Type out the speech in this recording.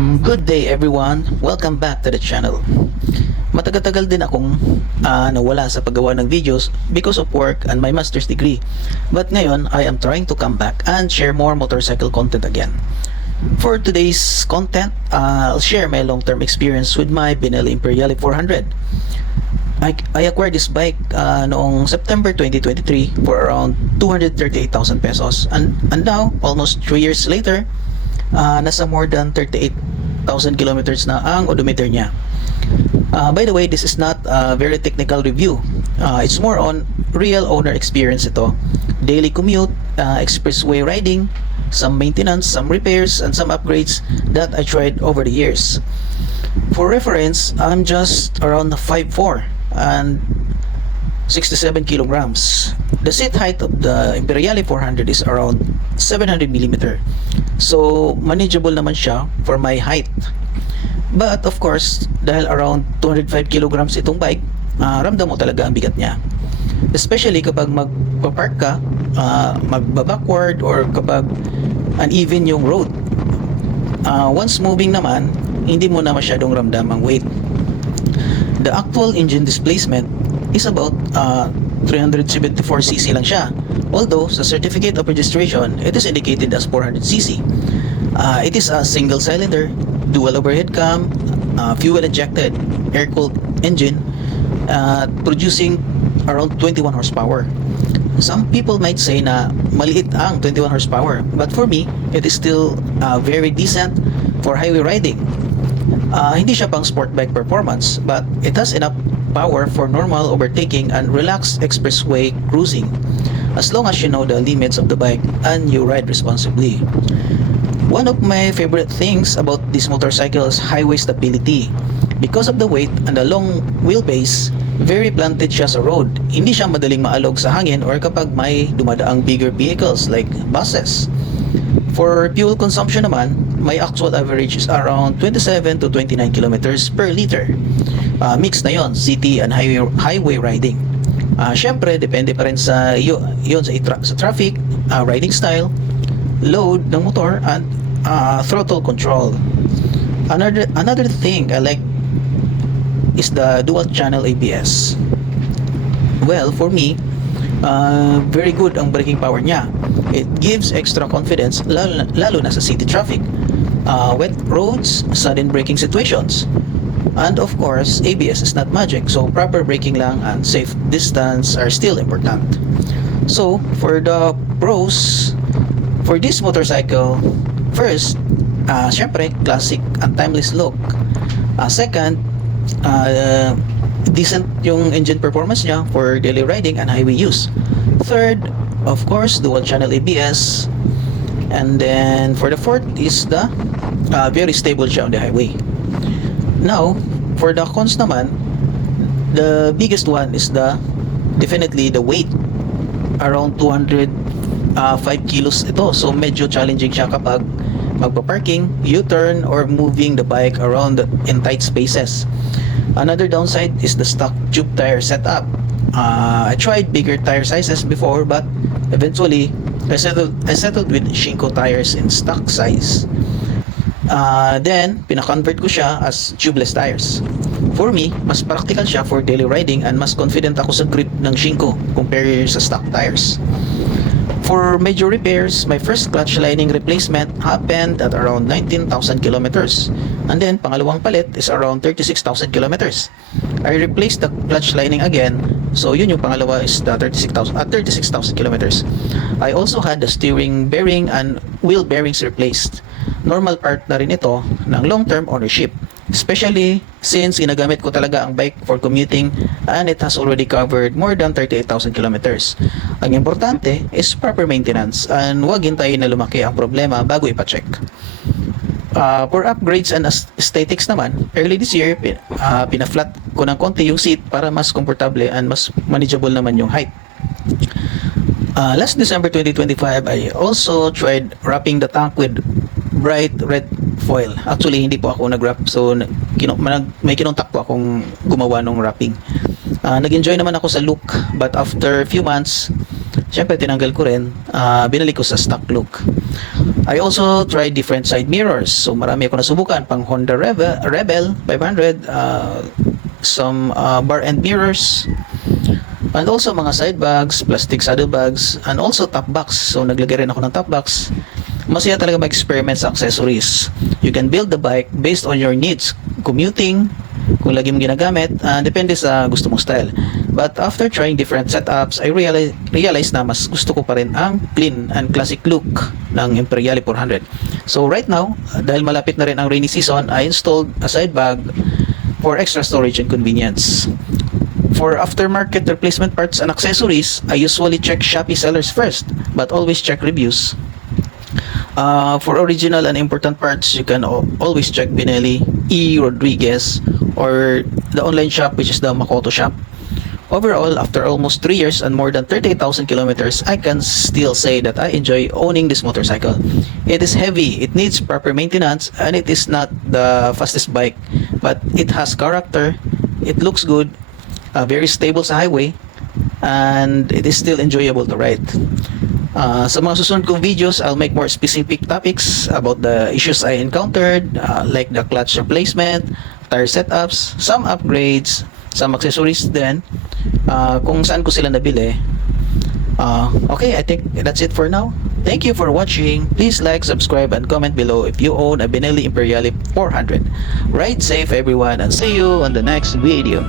Good day everyone, welcome back to the channel. Matagal-tagal din akong nawala sa paggawa ng videos because of work and my master's degree. But ngayon, I am trying to come back and share more motorcycle content again. For today's content, I'll share my long-term experience with my Benelli Imperiale 400. I acquired this bike noong September 2023 for around 238,000 pesos. And now, almost 3 years later, nasa more than 38,000 kilometers na ang odometer niya. By the way, this is not a very technical review. It's more on real owner experience ito. Daily commute, expressway riding, some maintenance, some repairs, and some upgrades that I tried over the years. For reference, I'm just around 5'4" and 67 kilograms. The seat height of the Imperiale 400 is around 700 millimeter. So, manageable naman siya for my height. But of course, dahil around 205 kilograms itong bike, ramdam mo talaga ang bigat niya. Especially kapag magpa-park ka, magba-backward or kapag uneven yung road. Once moving naman, hindi mo na masyadong ramdam ang weight. The actual engine displacement is about 374cc lang siya. Although sa certificate of registration, it is indicated as 400cc. It is a single cylinder, dual overhead cam, fuel injected, air-cooled engine, producing around 21 horsepower. Some people might say na maliit ang 21 horsepower, but for me, it is still very decent for highway riding. Hindi siya pang sport bike performance, but it has enough power for normal overtaking and relaxed expressway cruising, as long as you know the limits of the bike and you ride responsibly. One of my favorite things about this motorcycle is highway stability. Because of the weight and the long wheelbase, very planted siya sa road. Hindi siya madaling maalog sa hangin or kapag may dumadaang bigger vehicles like buses. For fuel consumption naman, my actual average is around 27 to 29 kilometers per liter. Mix na yon, city and highway riding. Syempre, depende pa rin sa sa traffic, riding style, load ng motor, and throttle control. Another thing I like is the dual channel ABS. Well, for me, very good ang braking power niya. It gives extra confidence lalo na sa city traffic, wet roads, sudden braking situations. And of course, ABS is not magic, so proper braking lang and safe distance are still important. So, for the pros for this motorcycle, first, syempre, classic and timeless look. Second, decent yung engine performance niya for daily riding and highway use. Third, of course, dual channel ABS. And then for the fourth is the very stable siya on the highway. Now, for the cons naman, the biggest one is definitely the weight. Around 205 kilos ito. So medyo challenging siya kapag magpa-parking, U-turn, or moving the bike around in tight spaces. Another downside is the stock tube tire setup. I tried bigger tire sizes before, but eventually I settled with Shinko tires in stock size. Then pina-convert ko siya as tubeless tires. For me, mas practical siya for daily riding and mas confident ako sa grip ng Shinko compared sa stock tires. For major repairs, my first clutch lining replacement happened at around 19,000 kilometers. And then, pangalawang palit is around 36,000 kilometers. I replaced the clutch lining again, so yun yung pangalawa is the 36,000 kilometers. I also had the steering bearing and wheel bearings replaced. Normal part na rin ito ng long-term ownership, especially since ginagamit ko talaga ang bike for commuting and it has already covered more than 38,000 kilometers. Ang importante is proper maintenance and huwag hintayin na lumaki ang problema bago ipacheck. For upgrades and aesthetics naman, early this year, pina-flat ko ng konti yung seat para mas komportable and mas manageable naman yung height. Last December 2025, I also tried wrapping the tank with bright red foil. Actually, hindi po ako nag-wrap. So, may kinontak po akong gumawa ng wrapping. Nag-enjoy naman ako sa look. But after few months, syempre tinanggal ko rin. Binalik ko sa stock look. I also tried different side mirrors. So marami ako nasubukan, pang Honda Rebel 500, some bar end mirrors, and also mga side bags, plastic saddle bags, and also top box. So naglagay rin ako ng top box. Masaya talaga mag-experiment sa accessories. You can build the bike based on your needs, commuting, kung lagi mong ginagamit, depende sa gusto mong style. But after trying different setups, I realized na mas gusto ko pa rin ang clean and classic look ng Imperiale 400. So right now, dahil malapit na rin ang rainy season, I installed a side bag for extra storage and convenience. For aftermarket replacement parts and accessories, I usually check Shopee sellers first, but always check reviews. For original and important parts, you can always check Binelli, E. Rodriguez, or the online shop, which is the Makoto shop. Overall, after almost 3 years and more than 38,000 kilometers, I can still say that I enjoy owning this motorcycle. It is heavy, it needs proper maintenance, and it is not the fastest bike, but it has character, it looks good, very stable sa highway, and it is still enjoyable to ride. Sa mga susunod kong videos, I'll make more specific topics about the issues I encountered, like the clutch replacement, tire setups, some upgrades, some accessories din, kung saan ko sila nabili. Okay, I think that's it for now. Thank you for watching. Please like, subscribe, and comment below if you own a Benelli Imperiale 400. Ride safe everyone, and see you on the next video.